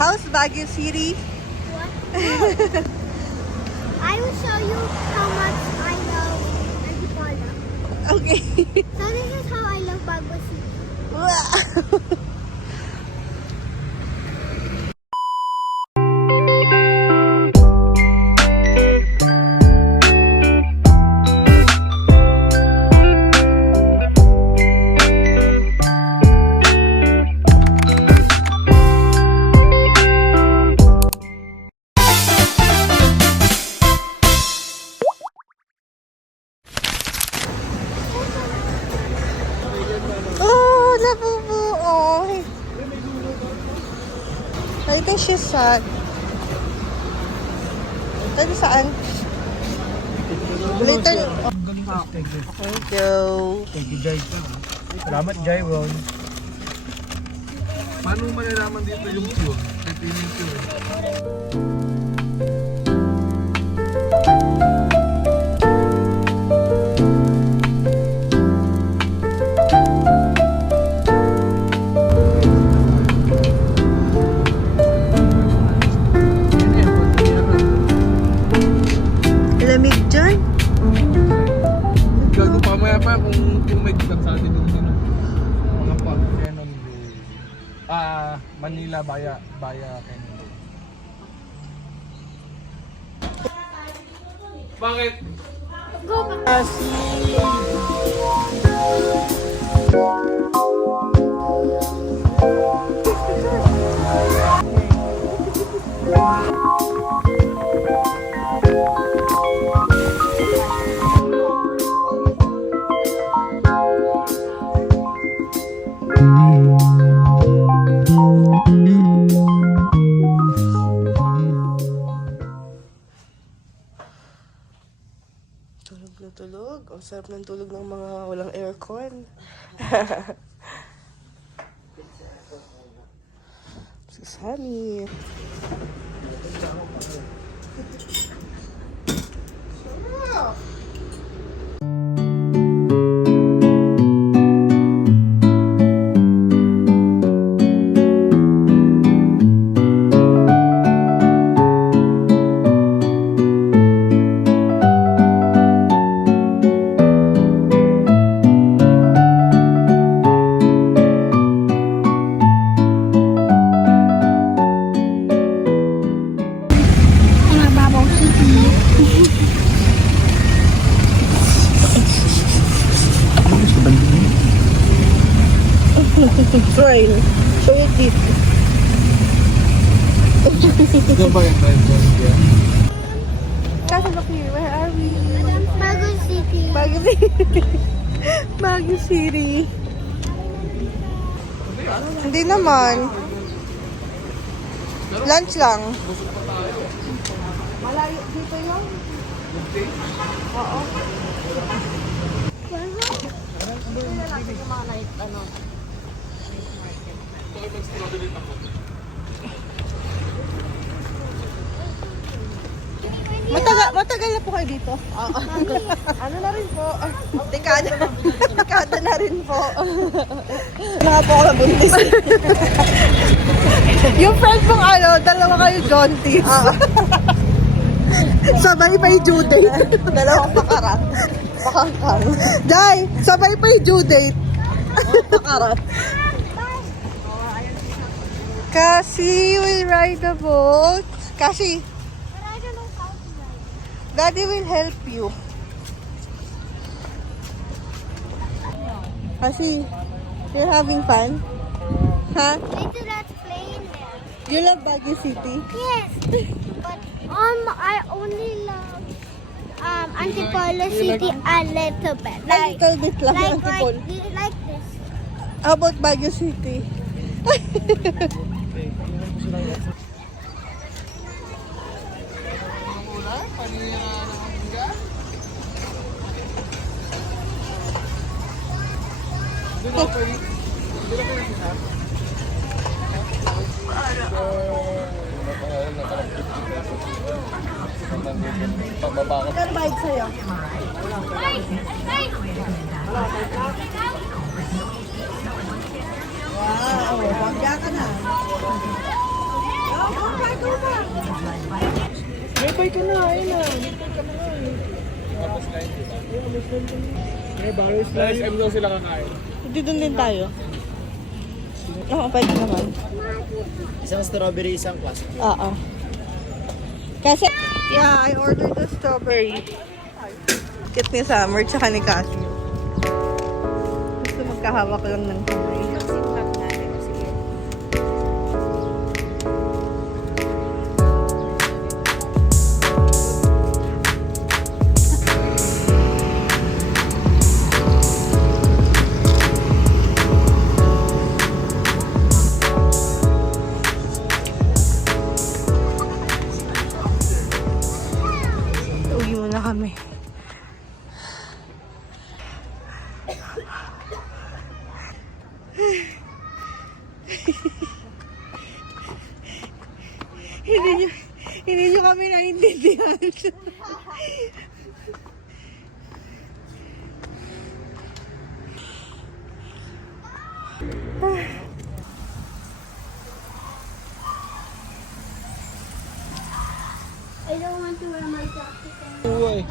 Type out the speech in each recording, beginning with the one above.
How's Baguio City? What? I will show you how much I love Antipolo. Okay. So this is how I love Baguio City. Oh, nabubuo. I think she's sad. Ito saan? Later. Thank you. Thank you, Jai. Salamat, Jai, Ron. Paano malalaman dito yung pure? Ito yung pure. Lamig dyan. Gago pa maya pa kung may distance sa atin yung mga pag Cannon Bay. Manila Baya Cannon Bay. Bakit? Go back. Tulog na tulog. Ang sarap ng tulog ng mga walang aircon. Si Sammy. Babaw City. Trail. Show it deep. Ito ba yung time zone? Kasi look here, where are we? Baguio City. Baguio City. Baguio City. Hindi naman. Lunch lang. Malayo dito yun? Oo. Matagal na po kayo dito? Ano na rin po? Dekada na rin po. Nga po ako nabuntis. Yung friend mong dalawa kayo Jontis. Sabay pa yung due date. Dalawang pakarat. Pakangkang. Jai, sabay pa yung due date. Pakarat. Cassie will ride the boat. Cassie, But I don't know how to ride. Daddy will help you. Cassie, you're having fun? Huh? Later, let's play in there. You love Baguio City? Yes. But I only love Antipolo City a little bit. A little bit lang like, ang Antipolo. like this. How about Baguio City? Magkano bayad sa'yo? Wow, wagya ka na. May bike ka na, ayun na. Tapos slide, diba? May barrel slide. SM daw sila kakain. Hindi doon din tayo. Oo, pwede naman. Isang strawberry, isang plastic. Oo. Kasi, yeah, I ordered the strawberry. Kit ni Summer, tsaka ni Cassie. Gusto magkahawak lang ng kamay. Uwi muna kami. hindi nyo kami naiintindihan. I don't want to wear my jacket. Uy.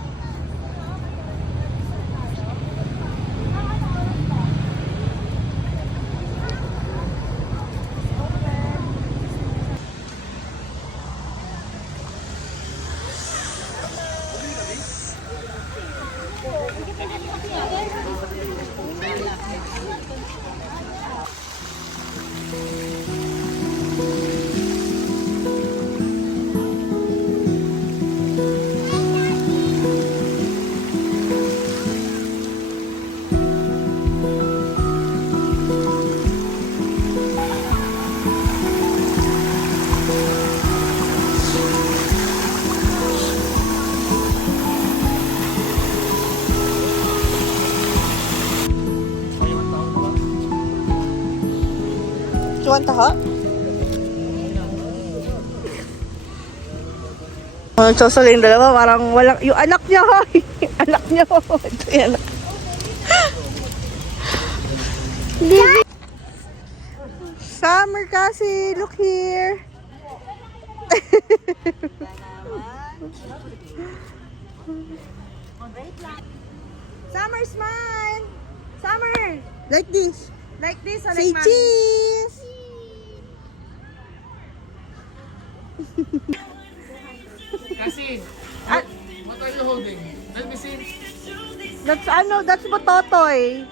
You want the hot? Nagsasali yung dalawa, parang walang, yung anak niya, hoy! Anak niya, hoy! Ito yung anak. Summer kasi, look here! Summer, smile! Summer! Like this. Like this, or Say like cheese! Kasi, what are you holding? Let me see. That's bototoy.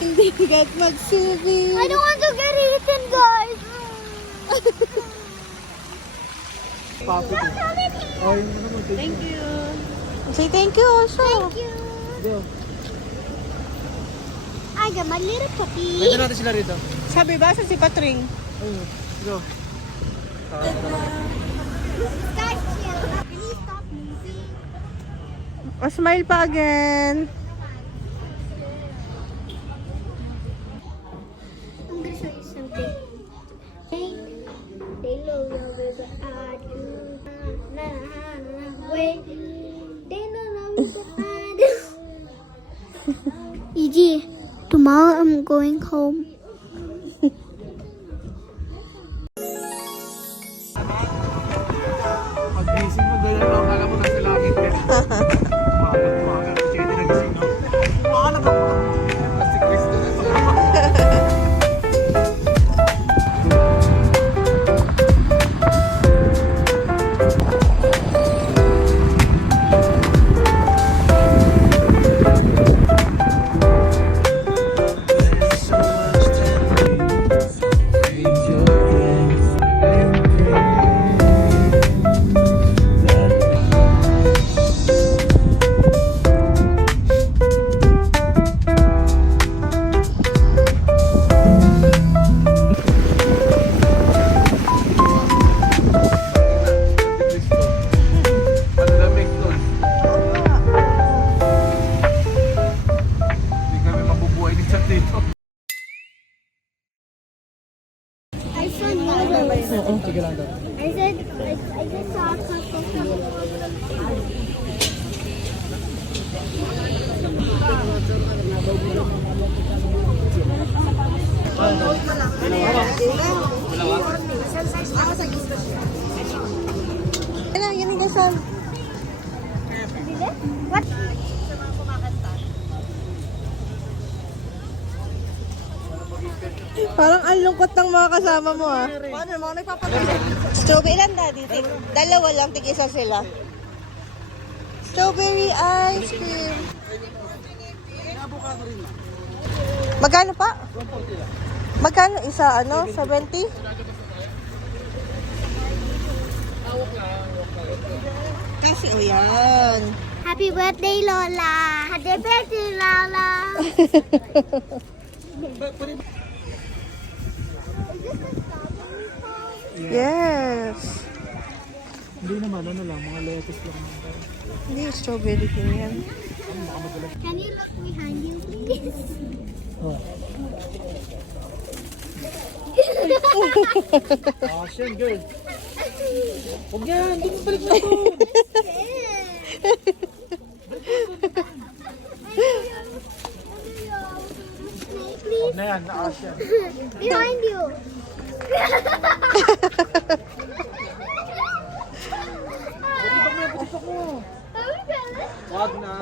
Hindi gat magsibi. I don't want to get eaten, guys. Thank you. Say thank you also. Thank you. I got my little puppy. Pwede natin sila rito. Sabi ba sa si Patring? Ayun, go. Guys, can you stop moving? Smile pa again. I'm gonna show you something. They know your river, I do. Wait, they don't know what I do. EG, tomorrow I'm going home. Pag-gising mo, ganyan lang. Akala mo nasa langit ka. Umaga. Sige, di nagising, no? Umaga na ba? Si Cristo na ito. Ang lamig doon. Hindi kami mabubuhay dito. I saw noodles. I said, I just saw a couple. Sam? Bili? What? Parang ang lungkot ng mga kasama mo ah. Paano mga nagpapagaling? Strawberry ilan daddy? Dalawa lang, tig-isa sila. Strawberry ice cream. Magkano pa? Magkano isa ano? 70? Kasi o yan. Happy birthday, Lola! Happy birthday, Lola! Yes. Hindi naman, ano lang, mga lettuce lang. Hindi, strawberry din yan. Can you look behind you, please? Asian girl. Huwag yan, hindi mo balik na to. Huwag na yan, na-Asian. Behind you. Huwag na.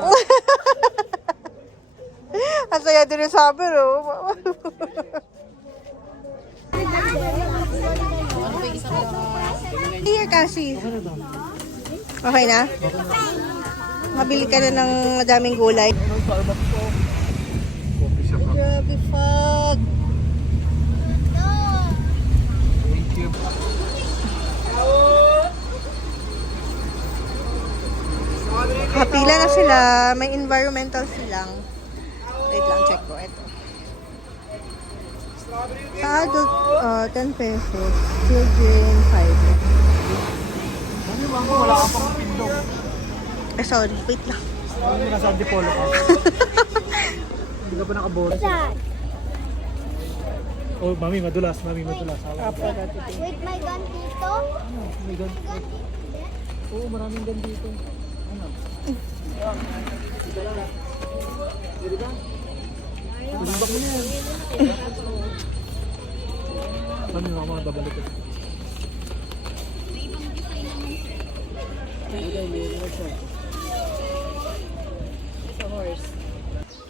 Ang saya din yung sabi, no? Here, Cassie. Okay na? Mabili ka na ng madaming gulay. Grabe, fog. Thank you. Kapila na sila. May environmental silang. Wait lang, check ko. Ito. Sa adult, 10 pesos. Children, 5. Ano yung mga wala ka pang pindong? Sorry, wait lang. Ano yung nasa Antipolo ka? Hindi ka pa nakaboard. Dad, Oh, mami, madulas, mami, madulas. Apo na ito. wait my gun dito. Ano? May gan. Oo, maraming gan dito. Ano? Dili ba? Tulibak mo na yan. Ano yung mga babalik ko?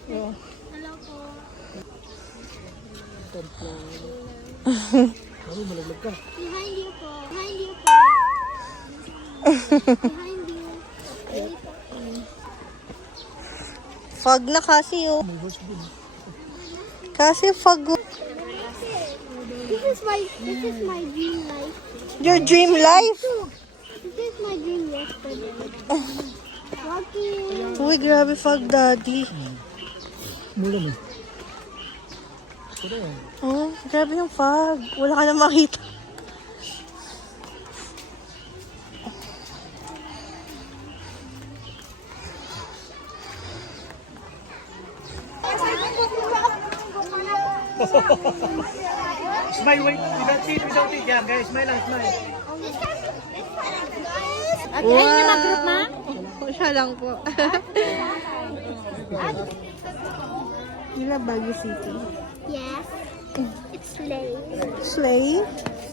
Oh. Hello po. Mami, malaglag ka. Behind you po. Behind you po. Behind you. Fog na kasi, oh. May horse din. Kasi fog. This is my dream life. Your dream life? This is my dream yesterday. Walking. Uy, grabe fog, daddy. Mula mo. Ito yan. Oh, grabe yung fog. Wala ka na makita. Smile, wait. Without it. Yan, guys. Smile lang, smile. Wow. Siya lang po. Nila Baguio City. Yes. It's sleigh. Slay.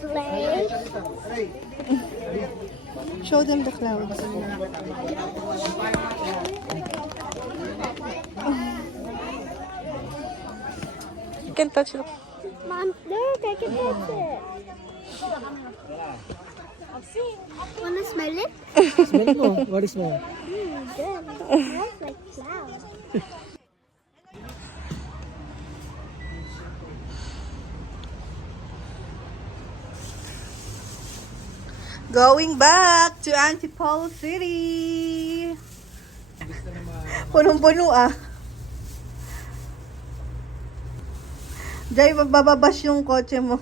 Sleigh. Show them the clouds. You can touch it. Mom, look, I can touch it. Wanna smell it? Smell mo. What is smell? Good. It smells like clouds. Going back to Antipolo City. Punong-puno ah. Jay, bababas yung kotse mo.